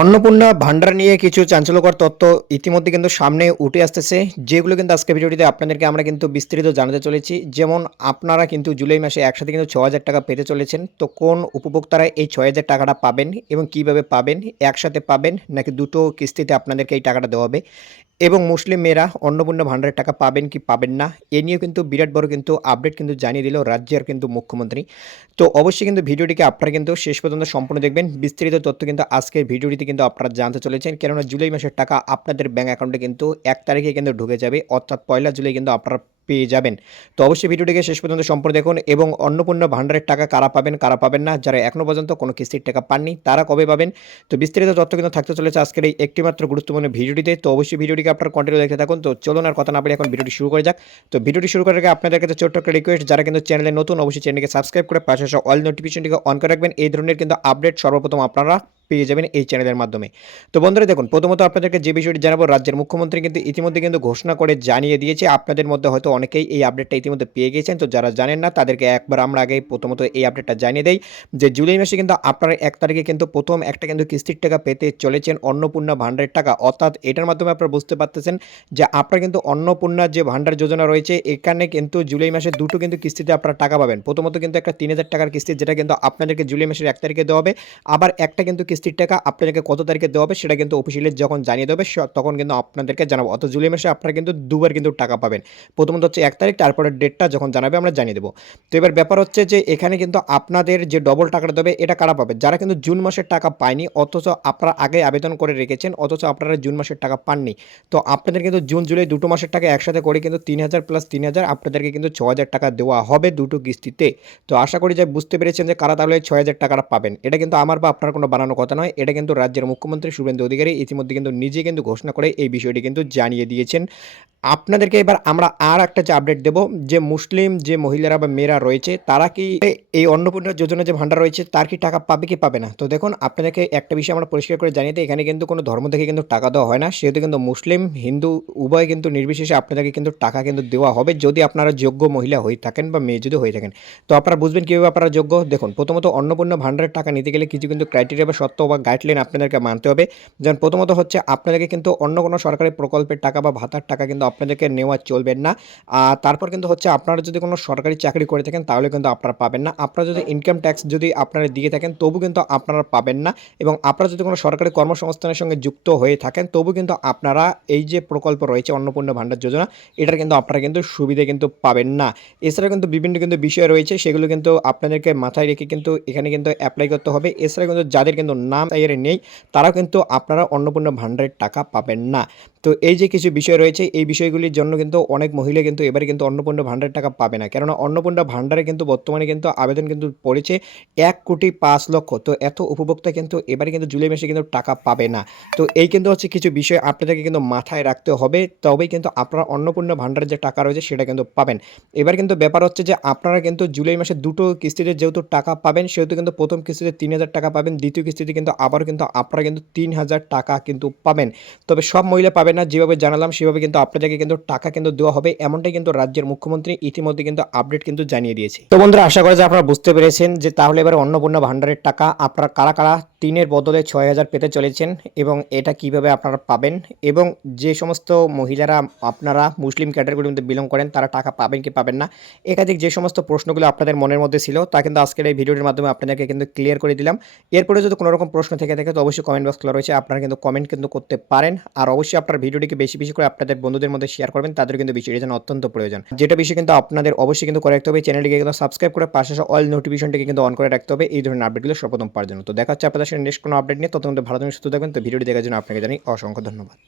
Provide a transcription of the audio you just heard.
অন্নপূর্ণা ভান্ডার নিয়ে কিছু চাঞ্চল্যকর তথ্য ইতিমধ্যে কিন্তু সামনে উঠে আসতেছে, যেগুলো কিন্তু আজকে ভিডিওটিতে আপনাদেরকে আমরা কিন্তু বিস্তারিত জানাতে চলেছি। যেমন আপনারা কিন্তু জুলাই মাসে একসাথে কিন্তু ৬,০০০ টাকা পেতে চলেছেন। তো কোন উপভোক্তারা এই ৬,০০০ টাকাটা পাবেন এবং কিভাবে পাবেন? একসাথে পাবেন নাকি দুটো কিস্তিতে আপনাদেরকে এই টাকাটা দেওয়া হবে? এবং মুসলিম মেয়েরা অন্নপূর্ণা ভান্ডারের টাকা পাবেন কি পাবেন না? এ নিয়েও কিন্তু বিরাট বড় কিন্তু আপডেট কিন্তু জানিয়ে দিল রাজ্যের কিন্তু মুখ্যমন্ত্রী। তো অবশ্যই কিন্তু ভিডিওটিকে আপনারা কিন্তু শেষ পর্যন্ত সম্পূর্ণ দেখবেন। বিস্তারিত তথ্য কিন্তু আজকের ভিডিওটিতে কিন্তু আপনারা জানতে চলেছেন। কেননা জুলাই মাসের টাকা আপনাদের ব্যাংক অ্যাকাউন্টে কিন্তু ১ তারিখে কিন্তু ঢুকে যাবে। অর্থাৎ ১লা জুলাই কিন্তু আপনারা পেয়ে যাবেন। তো অবশ্যই ভিডিওটিকে শেষ পর্যন্ত সম্পূর্ণ দেখুন এবং অন্নপূর্ণা ভান্ডারের টাকা কারা পাবেন, কারা পাবেন না, যারা এখনো পর্যন্ত কোনো কিস্তির টাকা পাননি তারা কবে পাবেন। তো বিস্তারিত তথ্য কিন্তু থাকতে চলেছে আজকের এই একটিমাত্র গুরুত্বপূর্ণ ভিডিওটিতে। তো অবশ্যই ভিডিওটিকে আপনারা কন্টিনিউ দেখতে থাকুন। তো চলুন আর কথা না বলে এখন ভিডিওটি শুরু করা যাক। তো ভিডিওটি শুরু করার আগে আপনাদের কাছে ছোট্ট একটা রিকোয়েস্ট, যারা কিন্তু চ্যানেলে নতুন অবশ্যই চ্যানেলকে সাবস্ক্রাইব করে পাশে আসা অল নোটিফিকেশনটিকে অন করে রাখবেন। এই ধরনের কিন্তু আপডেট সর্বপ্রথম আপনারা পেয়ে যাবেন এই চ্যানেলের মাধ্যমে। তো বন্ধুরা দেখুন, প্রথমত আপনাদেরকে যে বিষয়টি জানাবো, রাজ্যের মুখ্যমন্ত্রী কিন্তু ইতিমধ্যে কিন্তু ঘোষণা করে জানিয়ে দিয়েছে। আপনাদের মধ্যে হয়তো অনেকেই এই আপডেটটা ইতিমধ্যে পেয়ে গেছেন। তো যারা জানেন না তাদেরকে একবার আমরা আগে প্রথমত এই আপডেটটা জানিয়ে দেই যে জুলাই মাসে কিন্তু আপনারা ১ তারিখে কিন্তু প্রথম একটা কিন্তু কিস্তির টাকা পেতে চলেছেন অন্নপূর্ণা ভান্ডারের টাকা। অর্থাৎ এটার মাধ্যমে আপনারা বুঝতে পারতেছেন যে আপনারা কিন্তু অন্নপূর্ণা যে ভান্ডার যোজনা রয়েছে এখানে কিন্তু জুলাই মাসে দুটো কিন্তু কিস্তিতে আপনারা টাকা পাবেন। প্রথমত কিন্তু একটা ৩,০০০ টাকার কিস্তি, যেটা কিন্তু আপনাদেরকে জুলাই মাসের ১ তারিখে দেওয়া হবে। আবার একটা কিন্তু কিস্তির টাকা আপনাদেরকে কত তারিখে দেওয়া হবে সেটা কিন্তু অফিসিয়ালি যখন জানিয়ে দেবে তখন কিন্তু আপনাদেরকে জানাবো। অর্থাৎ জুলাই মাসে আপনারা কিন্তু দুবার কিন্তু টাকা পাবেন। প্রথমত হচ্ছে ১ তারিখ, তারপরে ডেটটা যখন জানাবে আমরা জানিয়ে দেবো। তো এবার ব্যাপার হচ্ছে যে এখানে কিন্তু আপনাদের যে ডবল টাকাটা দেবে এটা কারা পাবে? যারা কিন্তু জুন মাসের টাকা পায়নি অথচ আপনারা আগে আবেদন করে রেখেছেন অথচ আপনারা জুন মাসের টাকা পাননি। তো আপনাদের কিন্তু জুন জুলাই দুটো মাসের টাকা একসাথে করে কিন্তু ৩,০০০ প্লাস ৩,০০০ আপনাদেরকে কিন্তু ৬,০০০ টাকা দেওয়া হবে দুটো কিস্তিতে। তো আশা করি যে বুঝতে পেরেছেন যে কারা তাহলে ৬,০০০ টাকাটা পাবেন। এটা কিন্তু আমার বা আপনার কোনো বানানো কথা নয়। এটা কিন্তু রাজ্যের মুখ্যমন্ত্রী শুভেন্দু অধিকারী ইতিমধ্যে কিন্তু নিজে কিন্তু ঘোষণা করে এই বিষয়টি কিন্তু জানিয়ে দিয়েছেন। আপনাদেরকে এবার আমরা আর একটা যে আপডেট দেব, যে মুসলিম যে মহিলারা বা মেয়েরা রয়েছে তারা কি এই অন্নপূর্ণা যোজনা যে ভান্ডার রয়েছে তার কি টাকা পাবে কি পাবে না? তো দেখুন, আপনাদেরকে একটা বিষয় আমরা পরিষ্কার করে জানিয়ে দিই, এখানে কিন্তু কোনো ধর্ম থেকে কিন্তু টাকা দেওয়া হয় না। সেহেতু কিন্তু মুসলিম হিন্দু উভয় কিন্তু নির্বিশেষে আপনাদেরকে কিন্তু টাকা কিন্তু দেওয়া হবে যদি আপনারা যোগ্য মহিলা হয়ে থাকেন বা মেয়ে যদি হয়ে থাকেন। তো আপনারা বুঝবেন কীভাবে আপনারা যোগ্য। দেখুন, প্রথমত অন্নপূর্ণা ভান্ডারের টাকা নিতে গেলে কিছু কিন্তু ক্রাইটেরিয়া বা শর্ত বা গাইডলাইন আপনাদেরকে মানতে হবে। যেমন প্রথমত হচ্ছে আপনাদেরকে কিন্তু অন্য কোনো সরকারি প্রকল্পের টাকা বা ভাতার টাকা কিন্তু আপনাদেরকে নেওয়া চলবেন না। তারপর কিন্তু হচ্ছে আপনারা যদি কোনো সরকারি চাকরি করে থাকেন তাহলে কিন্তু আপনারা পাবেন না। আপনারা যদি ইনকাম ট্যাক্স যদি আপনারা দিয়ে থাকেন তবু কিন্তু আপনারা পাবেন না। এবং আপনারা যদি কোনো সরকারি কর্মসংস্থানের সঙ্গে যুক্ত হয়ে থাকেন তবু কিন্তু আপনারা এই যে প্রকল্প রয়েছে অন্নপূর্ণা ভান্ডার যোজনা, এটার কিন্তু আপনারা কিন্তু সুবিধা কিন্তু পাবেন না। এছাড়াও কিন্তু বিভিন্ন কিন্তু বিষয় রয়েছে, সেগুলো কিন্তু আপনাদেরকে মাথায় রেখে কিন্তু এখানে কিন্তু অ্যাপ্লাই করতে হবে। এছাড়া কিন্তু যাদের কিন্তু নাম এর নেই তারাও কিন্তু আপনারা অন্নপূর্ণা ভান্ডারের টাকা পাবেন না। তো এই যে কিছু বিষয় রয়েছে এই বিষয়গুলির জন্য কিন্তু অনেক মহিলা কিন্তু এবারে কিন্তু অন্নপূর্ণা ভান্ডারের টাকা পাবে না। কেননা অন্নপূর্ণা ভান্ডারে কিন্তু বর্তমানে কিন্তু আবেদন কিন্তু পড়েছে ১,৫,০০,০০০। তো এত উপভোক্তা কিন্তু এবারে কিন্তু জুলাই মাসে কিন্তু টাকা পাবে না। তো এই কিন্তু হচ্ছে কিছু বিষয় আপনাদেরকে কিন্তু মাথায় রাখতে হবে, তবেই কিন্তু আপনারা অন্নপূর্ণা ভান্ডারের যে টাকা রয়েছে সেটা কিন্তু পাবেন। এবার কিন্তু ব্যাপার হচ্ছে যে আপনারা কিন্তু জুলাই মাসে দুটো কিস্তিতে যেহেতু টাকা পাবেন সেহেতু কিন্তু প্রথম কিস্তিতে ৩,০০০ টাকা পাবেন, দ্বিতীয় কিস্তিতে কিন্তু আবারও কিন্তু আপনারা কিন্তু ৩,০০০ টাকা কিন্তু পাবেন। তবে সব মহিলা পাবেন না, যেভাবে জানালাম সেভাবে কিন্তু আপনাদেরকে কিন্তু টাকা কিন্তু দেওয়া হবে, এমনটাই কিন্তু রাজ্যের মুখ্যমন্ত্রী ইতিমধ্যে কিন্তু আপডেট কিন্তু জানিয়ে দিয়েছে। তো বন্ধুরা, আশা করি যে আপনারা বুঝতে পেরেছেন যে তাহলে এবার অন্নপূর্ণা ভান্ডারের টাকা আপনারা কারা কারা ৩-এর বদলে ৬,০০০ পেতে চলেছেন এবং এটা কিভাবে আপনারা পাবেন, এবং যে সমস্ত মহিলারা আপনারা মুসলিম ক্যাটাগরির মধ্যে বিলং করেন তারা টাকা পাবেন কি পাবেন না, একাধিক যে সমস্ত প্রশ্নগুলো আপনাদের মনের মধ্যে ছিল তা কিন্তু আজকের এই ভিডিওটির মাধ্যমে আপনাদেরকে কিন্তু ক্লিয়ার করে দিলাম। এরপরে যদি কোনো রকম প্রশ্ন থেকে থাকে তো অবশ্যই কমেন্ট বক্স খোলা রয়েছে, আপনারা কিন্তু কমেন্ট কিন্তু করতে পারেন। আর অবশ্যই আপনার ভিডিওটিকে বেশি বেশি করে আপনাদের বন্ধুদের মধ্যে শেয়ার করবেন, তাদের কিন্তু বিষয়টি যেন অত্যন্ত প্রয়োজন। যেটা বিষয় কিন্তু আপনাদের অবশ্যই কিন্তু করে রাখতে হবে, চ্যানেলটিকে কিন্তু সাবস্ক্রাইব করে পাশে আসা অল নোটিফিকেশনটিকে কিন্তু অন করে রাখতে হবে এই ধরনের আপডেটগুলো সর্বপ্রথম পাওয়ার জন্য। তো দেখা হচ্ছে আপনাদের সাথে নেক্সট কোনো আপডেট নিয়ে, ততক্ষণ ভালো থাকবেন, সুস্থ থাকবেন। তো ভিডিওটি দেখার জন্য আপনাকে জানাই অসংখ্য ধন্যবাদ।